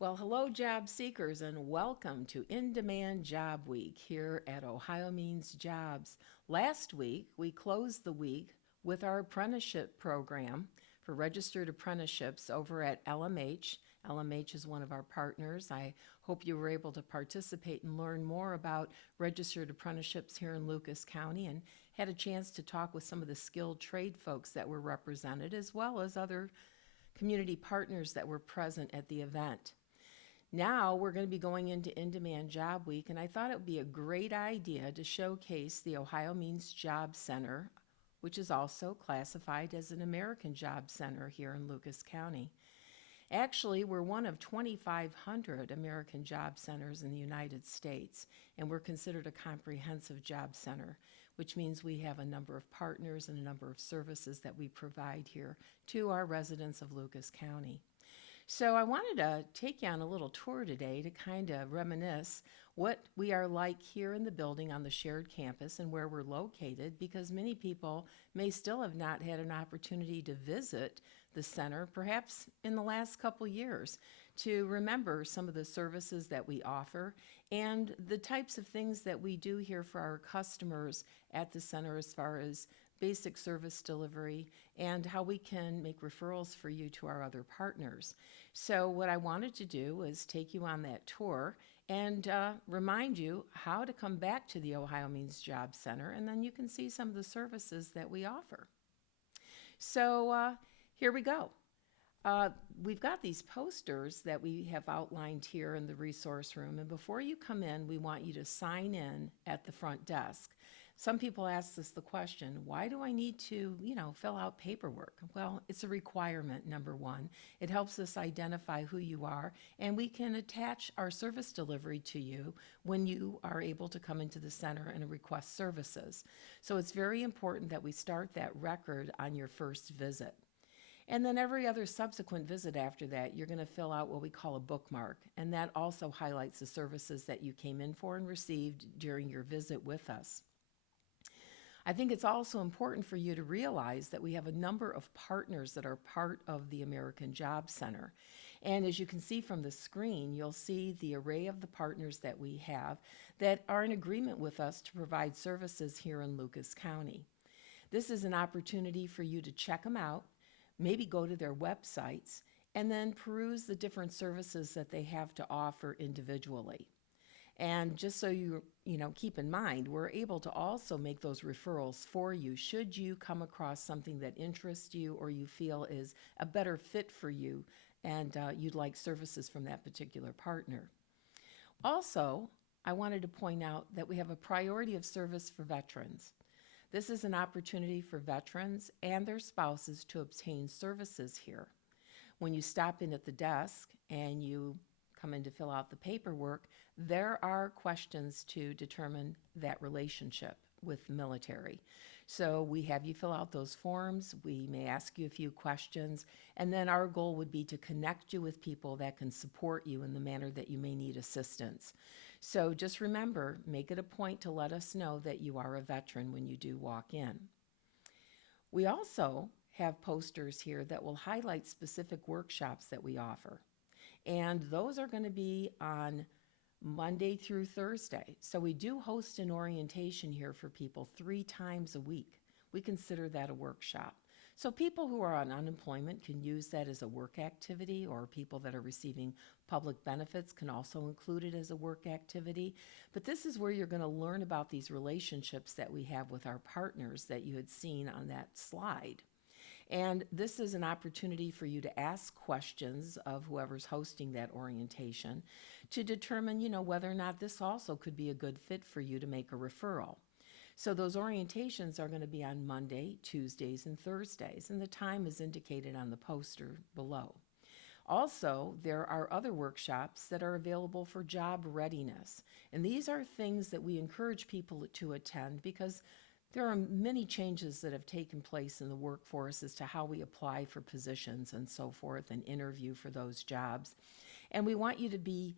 Well, hello, job seekers, and welcome to In-Demand Job Week here at OhioMeansJobs. Last week, we closed the week with our apprenticeship program for registered apprenticeships over at LMH. LMH is one of our partners. I hope you were able to participate and learn more about registered apprenticeships here in Lucas County and had a chance to talk with some of the skilled trade folks that were represented, as well as other community partners that were present at the event. Now we're going to be going into In-Demand Job Week, and I thought it would be a great idea to showcase the Ohio Means Job Center, which is also classified as an American Job Center here in Lucas County. Actually, we're one of 2,500 American job centers in the United States, and we're considered a comprehensive job center, which means we have a number of partners and a number of services that we provide here to our residents of Lucas County. So I wanted to take you on a little tour today to kind of reminisce what we are like here in the building on the shared campus and where we're located, because many people may still have not had an opportunity to visit the center, perhaps in the last couple years, to remember some of the services that we offer and the types of things that we do here for our customers at the center as far as basic service delivery and how we can make referrals for you to our other partners. So what I wanted to do was take you on that tour and remind you how to come back to the Ohio Means Job Center, and then you can see some of the services that we offer. So here we go. We've got these posters that we have outlined here in the resource room, and before you come in, we want you to sign in at the front desk. Some people ask us the question, why do I need to, fill out paperwork? Well, it's a requirement, number one. It helps us identify who you are, and we can attach our service delivery to you when you are able to come into the center and request services. So it's very important that we start that record on your first visit. And then every other subsequent visit after that, you're going to fill out what we call a bookmark, and that also highlights the services that you came in for and received during your visit with us. I think it's also important for you to realize that we have a number of partners that are part of the American Job Center. And as you can see from the screen, you'll see the array of the partners that we have that are in agreement with us to provide services here in Lucas County. This is an opportunity for you to check them out, maybe go to their websites, and then peruse the different services that they have to offer individually. And just so you keep in mind, we're able to also make those referrals for you should you come across something that interests you or you feel is a better fit for you and you'd like services from that particular partner. Also, I wanted to point out that we have a priority of service for veterans. This is an opportunity for veterans and their spouses to obtain services here. When you stop in at the desk and you come in to fill out the paperwork, there are questions to determine that relationship with the military. So we have you fill out those forms, we may ask you a few questions, and then our goal would be to connect you with people that can support you in the manner that you may need assistance. So just remember, make it a point to let us know that you are a veteran when you do walk in. We also have posters here that will highlight specific workshops that we offer. And those are going to be on Monday through Thursday. So we do host an orientation here for people 3 times a week. We consider that a workshop. So people who are on unemployment can use that as a work activity, or people that are receiving public benefits can also include it as a work activity. But this is where you're going to learn about these relationships that we have with our partners that you had seen on that slide. And this is an opportunity for you to ask questions of whoever's hosting that orientation to determine, whether or not this also could be a good fit for you to make a referral. So those orientations are going to be on Monday, Tuesdays, and Thursdays, and the time is indicated on the poster below. Also, there are other workshops that are available for job readiness, and these are things that we encourage people to attend because there are many changes that have taken place in the workforce as to how we apply for positions and so forth and interview for those jobs. And we want you to be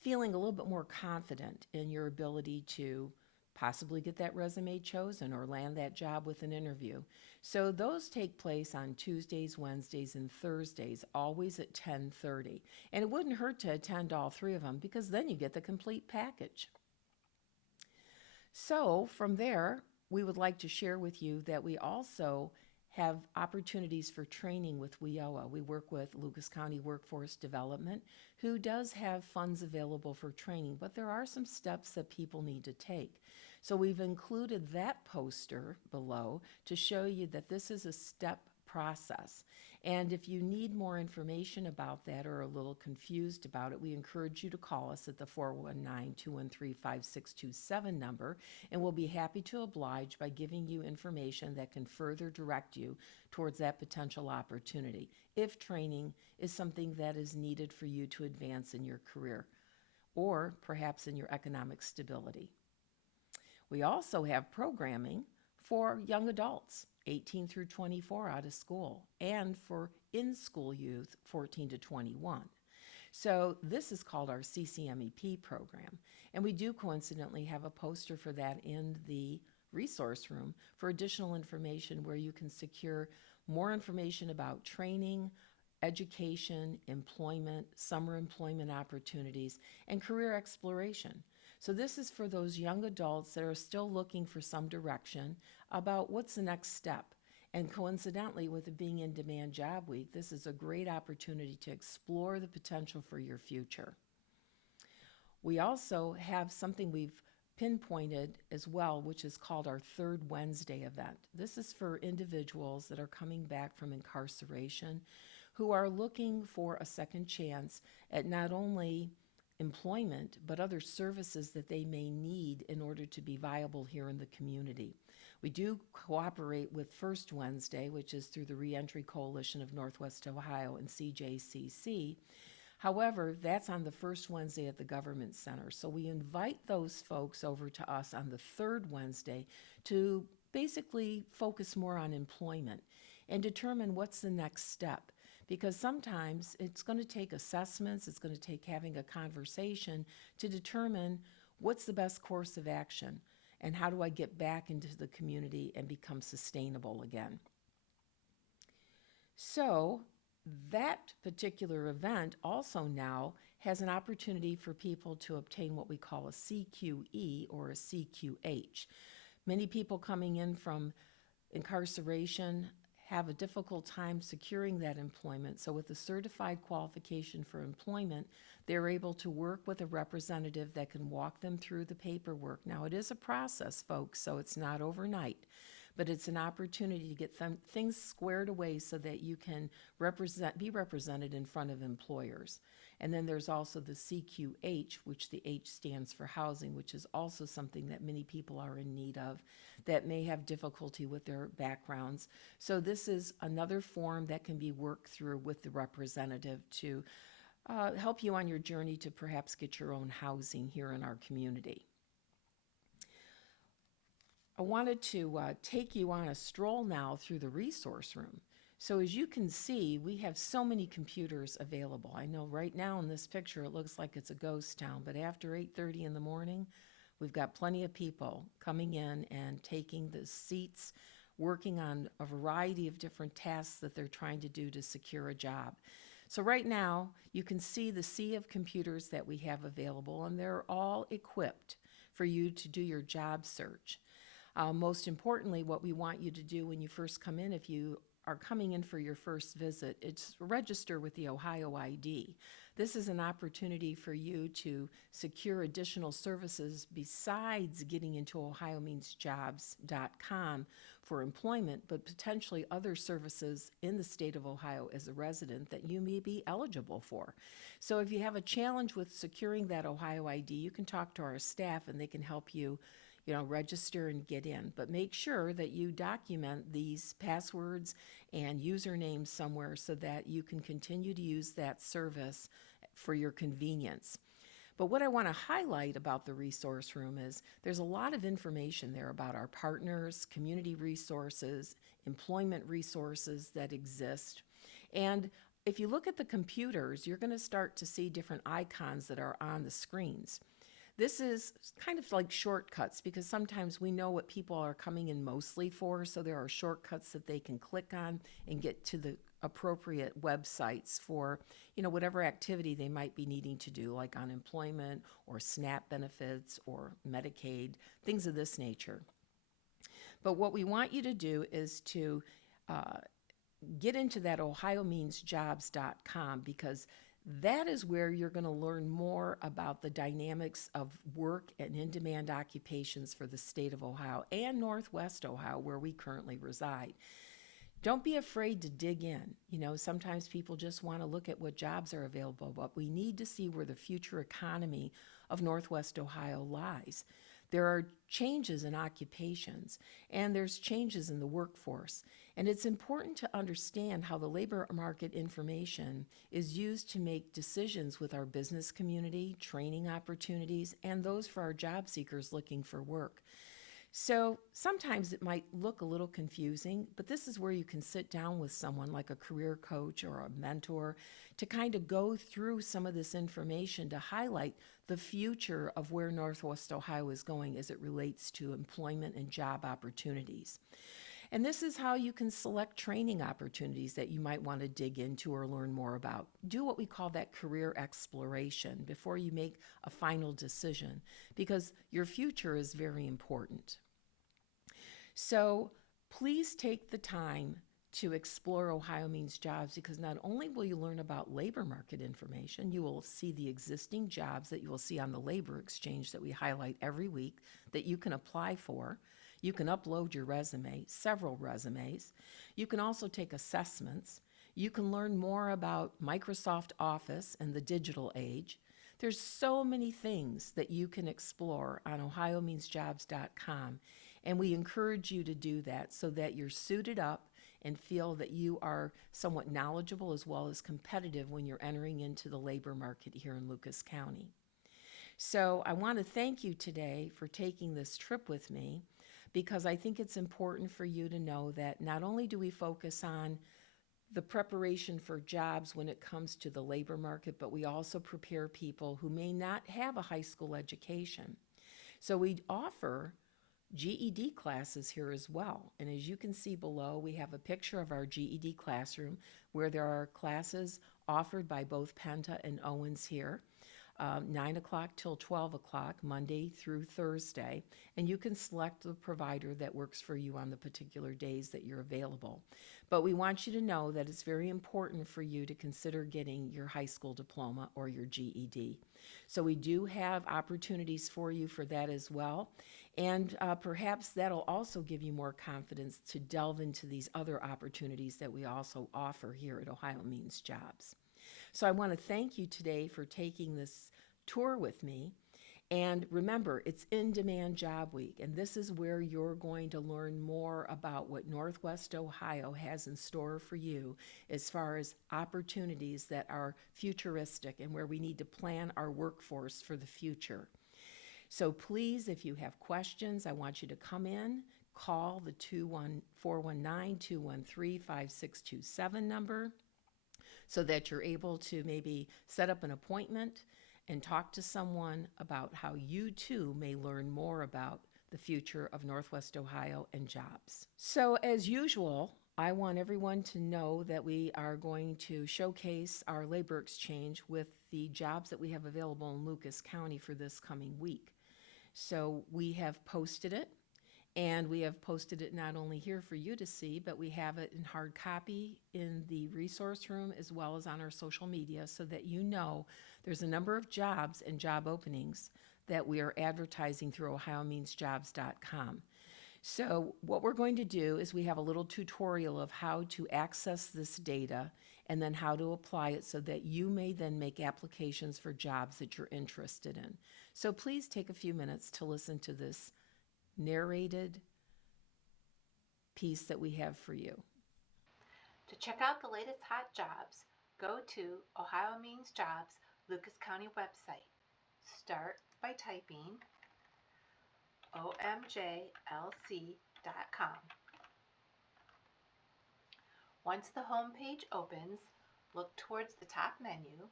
feeling a little bit more confident in your ability to possibly get that resume chosen or land that job with an interview. So those take place on Tuesdays, Wednesdays, and Thursdays, always at 10:30. And it wouldn't hurt to attend all three of them because then you get the complete package. So from there, we would like to share with you that we also have opportunities for training with WIOA. We work with Lucas County Workforce Development, who does have funds available for training, but there are some steps that people need to take. So we've included that poster below to show you that this is a step process. And if you need more information about that or are a little confused about it, we encourage you to call us at the 419-213-5627 number, and we'll be happy to oblige by giving you information that can further direct you towards that potential opportunity, if training is something that is needed for you to advance in your career or perhaps in your economic stability. We also have programming for young adults, 18 through 24 out of school, and for in-school youth, 14 to 21. So this is called our CCMEP program, and we do coincidentally have a poster for that in the resource room for additional information where you can secure more information about training, education, employment, summer employment opportunities, and career exploration. So this is for those young adults that are still looking for some direction about what's the next step. And coincidentally, with it being In Demand Job Week, this is a great opportunity to explore the potential for your future. We also have something we've pinpointed as well, which is called our Third Wednesday event. This is for individuals that are coming back from incarceration who are looking for a second chance at not only employment, but other services that they may need in order to be viable here in the community. We do cooperate with First Wednesday, which is through the Reentry Coalition of Northwest Ohio and CJCC. However, that's on the first Wednesday at the Government Center. So we invite those folks over to us on the third Wednesday to basically focus more on employment and determine what's the next step. Because sometimes it's going to take assessments, it's going to take having a conversation to determine what's the best course of action and how do I get back into the community and become sustainable again. So that particular event also now has an opportunity for people to obtain what we call a CQE or a CQH. Many people coming in from incarceration have a difficult time securing that employment. So with a certified qualification for employment, they're able to work with a representative that can walk them through the paperwork. Now, it is a process, folks, so it's not overnight, but it's an opportunity to get things squared away so that you can be represented in front of employers. And then there's also the CQH, which the H stands for housing, which is also something that many people are in need of that may have difficulty with their backgrounds. So this is another form that can be worked through with the representative to help you on your journey to perhaps get your own housing here in our community. I wanted to take you on a stroll now through the resource room. So as you can see, we have so many computers available. I know right now in this picture it looks like it's a ghost town, but after 8:30 in the morning, we've got plenty of people coming in and taking the seats, working on a variety of different tasks that they're trying to do to secure a job. So right now, you can see the sea of computers that we have available, and they're all equipped for you to do your job search. Most importantly, what we want you to do when you first come in, if you are coming in for your first visit, it's register with the Ohio ID. This is an opportunity for you to secure additional services besides getting into OhioMeansJobs.com for employment, but potentially other services in the state of Ohio as a resident that you may be eligible for. So if you have a challenge with securing that Ohio ID, you can talk to our staff and they can help you register and get in. But make sure that you document these passwords and usernames somewhere so that you can continue to use that service for your convenience. But what I want to highlight about the resource room is there's a lot of information there about our partners, community resources, employment resources that exist. And if you look at the computers, you're going to start to see different icons that are on the screens. This is kind of like shortcuts because sometimes we know what people are coming in mostly for, so there are shortcuts that they can click on and get to the appropriate websites for, whatever activity they might be needing to do, like unemployment or SNAP benefits or Medicaid, things of this nature. But what we want you to do is to get into that OhioMeansJobs.com, because that is where you're going to learn more about the dynamics of work and in-demand occupations for the state of Ohio and Northwest Ohio, where we currently reside. Don't be afraid to dig in. Sometimes people just want to look at what jobs are available, but we need to see where the future economy of Northwest Ohio lies. There are changes in occupations, and there's changes in the workforce. And it's important to understand how the labor market information is used to make decisions with our business community, training opportunities, and those for our job seekers looking for work. So sometimes it might look a little confusing, but this is where you can sit down with someone like a career coach or a mentor to kind of go through some of this information to highlight the future of where Northwest Ohio is going as it relates to employment and job opportunities. And this is how you can select training opportunities that you might want to dig into or learn more about. Do what we call that career exploration before you make a final decision, because your future is very important. So please take the time to explore Ohio Means Jobs, because not only will you learn about labor market information, you will see the existing jobs that you will see on the labor exchange that we highlight every week that you can apply for. You can upload your resume, several resumes. You can also take assessments. You can learn more about Microsoft Office and the digital age. There's so many things that you can explore on OhioMeansJobs.com, and we encourage you to do that so that you're suited up and feel that you are somewhat knowledgeable as well as competitive when you're entering into the labor market here in Lucas County. So I want to thank you today for taking this trip with me, because I think it's important for you to know that not only do we focus on the preparation for jobs when it comes to the labor market, but we also prepare people who may not have a high school education. So we offer GED classes here as well. And as you can see below, we have a picture of our GED classroom where there are classes offered by both Penta and Owens here. 9 o'clock till 12 o'clock, Monday through Thursday, and you can select the provider that works for you on the particular days that you're available. But we want you to know that it's very important for you to consider getting your high school diploma or your GED. So we do have opportunities for you for that as well, and perhaps that'll also give you more confidence to delve into these other opportunities that we also offer here at Ohio Means Jobs. So I want to thank you today for taking this tour with me. And remember, it's In-Demand Job Week, and this is where you're going to learn more about what Northwest Ohio has in store for you as far as opportunities that are futuristic and where we need to plan our workforce for the future. So please, if you have questions, I want you to come in, call the 419-213-5627 number, so that you're able to maybe set up an appointment and talk to someone about how you too may learn more about the future of Northwest Ohio and jobs. So as usual, I want everyone to know that we are going to showcase our labor exchange with the jobs that we have available in Lucas County for this coming week. So we have posted it. And we have posted it not only here for you to see, but we have it in hard copy in the resource room as well as on our social media, so that you know there's a number of jobs and job openings that we are advertising through OhioMeansJobs.com. So what we're going to do is we have a little tutorial of how to access this data and then how to apply it so that you may then make applications for jobs that you're interested in. So please take a few minutes to listen to this narrated piece that we have for you. To check out the latest hot jobs, go to Ohio Means Jobs Lucas County website. Start by typing OMJLC.com. Once the home page opens, look towards the top menu,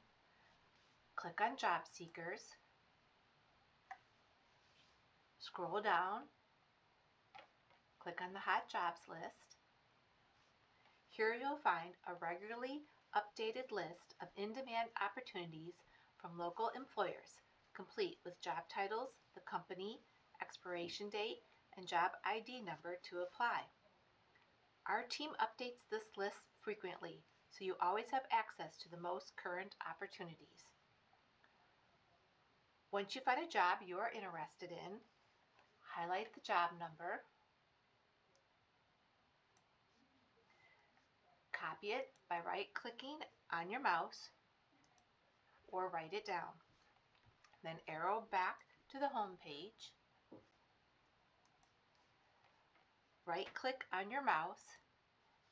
click on Job Seekers, Scroll down, click on the hot jobs list. Here you'll find a regularly updated list of in-demand opportunities from local employers, complete with job titles, the company, expiration date, and job ID number to apply. Our team updates this list frequently, so you always have access to the most current opportunities. Once you find a job you are interested in, highlight the job number, copy it by right-clicking on your mouse, or write it down. Then arrow back to the home page, right-click on your mouse,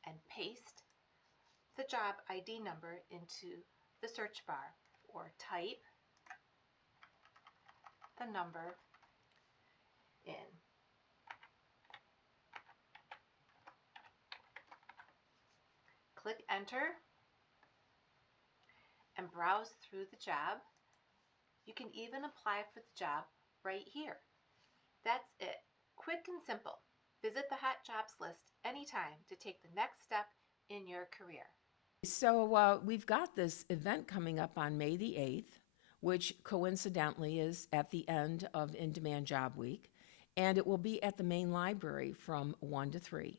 and paste the job ID number into the search bar, or type the number in. Click enter and browse through the job. You can even apply for the job right here. That's it. Quick and simple. Visit the hot jobs list anytime to take the next step in your career. So we've got this event coming up on May the 8th, which coincidentally is at the end of In-Demand Job Week, and it will be at the main library from 1 to 3.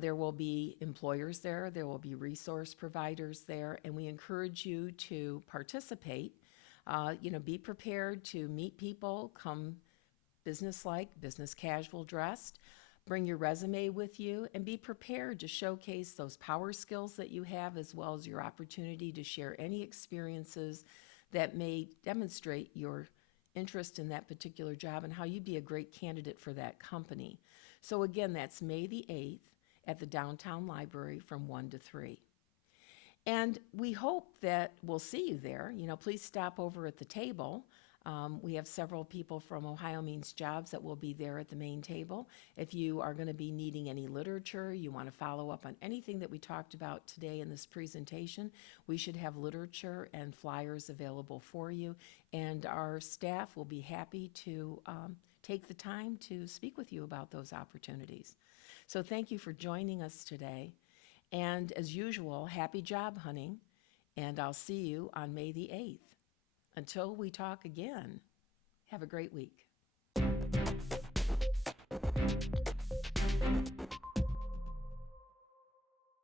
There will be employers there, there will be resource providers there, and we encourage you to participate. Be prepared to meet people, come business-like, business casual dressed. Bring your resume with you and be prepared to showcase those power skills that you have, as well as your opportunity to share any experiences that may demonstrate your interest in that particular job and how you'd be a great candidate for that company. So again, that's May the 8th at the downtown library from 1 to 3. And we hope that we'll see you there. Please stop over at the table. We have several people from OhioMeansJobs that will be there at the main table. If you are going to be needing any literature, you want to follow up on anything that we talked about today in this presentation, we should have literature and flyers available for you. And our staff will be happy to take the time to speak with you about those opportunities. So thank you for joining us today. And as usual, happy job hunting, and I'll see you on May the 8th. Until we talk again, have a great week.